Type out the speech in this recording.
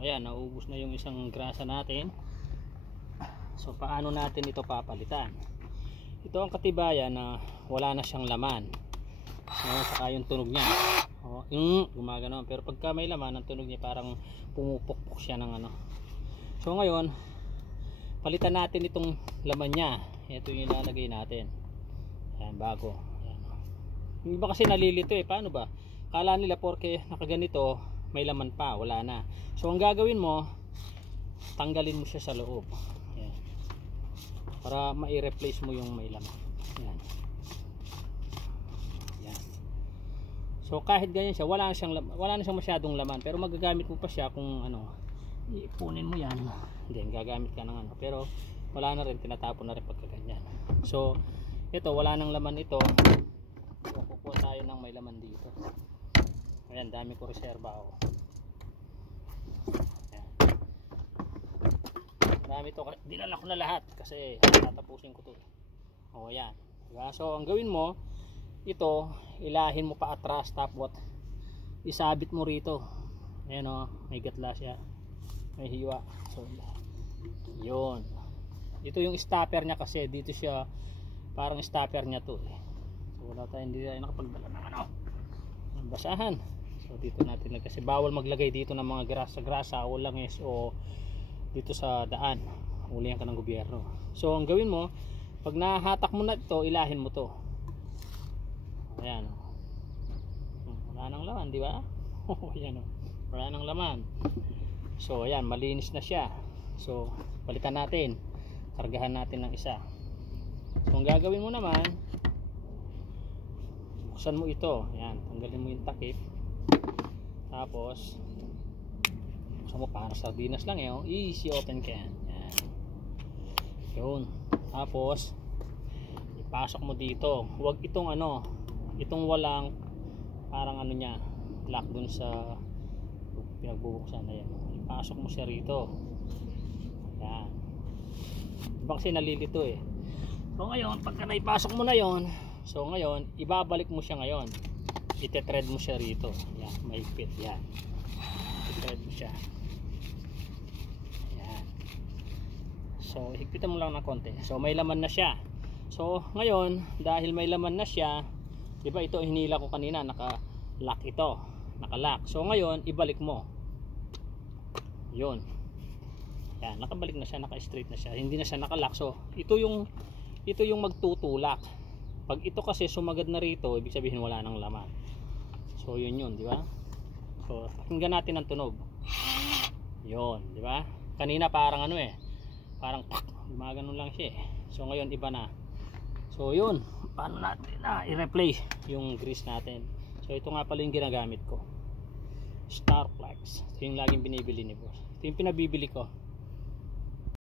ayan, naubos na yung isang grasa natin. So paano natin ito papalitan? Ito ang katibayan na wala na siyang laman. Saka yung tunog niya, gumagano. Pero pagka may laman, ang tunog niya parang pumupukpok siya ng ano. So ngayon, palitan natin itong laman niya. Ito yung ilalagay natin. Ayan, bago. Ayan. Yung iba kasi nalilito paano ba? Kala nila porke nakaganito may laman pa, wala na. So ang gagawin mo, tanggalin mo siya sa loob. Ayan. Para mai-replace mo yung may laman. Ayan. Ayan. So kahit ganyan siya, wala na siyang masyadong laman, pero magagamit mo pa siya kung ano, ipunin mo yan. Hindi, gagamit ka ng ano, pero wala na rin, tinatapon na rin pagka ganyan. So ito, wala nang laman ito. So kukuha tayo ng may laman dito. Ayan, dami ko reserva ako. Ayan. Marami to, dinala ko na lahat kasi tatapusin ko to. O ayan, diba? So ang gawin mo, ito ilahin mo pa atras, tapos isabit mo rito. Ayan o, may gatla siya, may hiwa. So yun, ito yung stopper nya kasi dito siya, parang stopper nya to So wala tayong, hindi tayo nakapagdala ng ano, ng basahan. So dito natin kasi bawal maglagay dito ng mga grasa o langis o dito sa daan, hulihan ka ng gobyerno. So ang gawin mo, pag nahatak mo na ito, ilahin mo to. Ayan, wala nang laman, di ba? Ayan, wala nang laman. So ayan, malinis na siya. So palitan natin, kargahan natin ng isa. So ang gagawin mo naman, buksan mo ito. Ayan, tanggalin mo yung takip. Tapos buksan mo, para sardinas lang easy open can. Ayan. Yun. Tapos ipasok mo dito. Huwag itong ano, itong walang parang ano nya, lock dun sa pinagbubuksan. Ayan. Ipasok mo siya rito. Ayan. Diba kasi nalilito So ngayon, pagka naipasok mo na yon, so ngayon, ibabalik mo siya ngayon. Ite-thread mo siya rito. Yan, mahigpit. Yan. Ite-thread mo siya. Yan. So, higpitan mo lang ng konti. So, may laman na siya. So, ngayon, dahil may laman na siya, diba ito hinila ko kanina, naka-lock ito. Naka-lock. So, ngayon, ibalik mo. Yun. Yan, nakabalik na siya, naka-straight na siya. Hindi na siya naka-lock. So, ito yung magtutulak. Pag ito kasi sumagad na rito, ibig sabihin wala nang laman. So yun, di ba? So pakinggan natin ang tunog. Yun, di ba? Kanina parang ano parang gumagano lang siya So ngayon iba na. So yun, paano natin i-replace yung grease natin? So ito nga pala yung ginagamit ko, Starflex. Ito yung laging binibili ni boss. Ito yung pinabibili ko.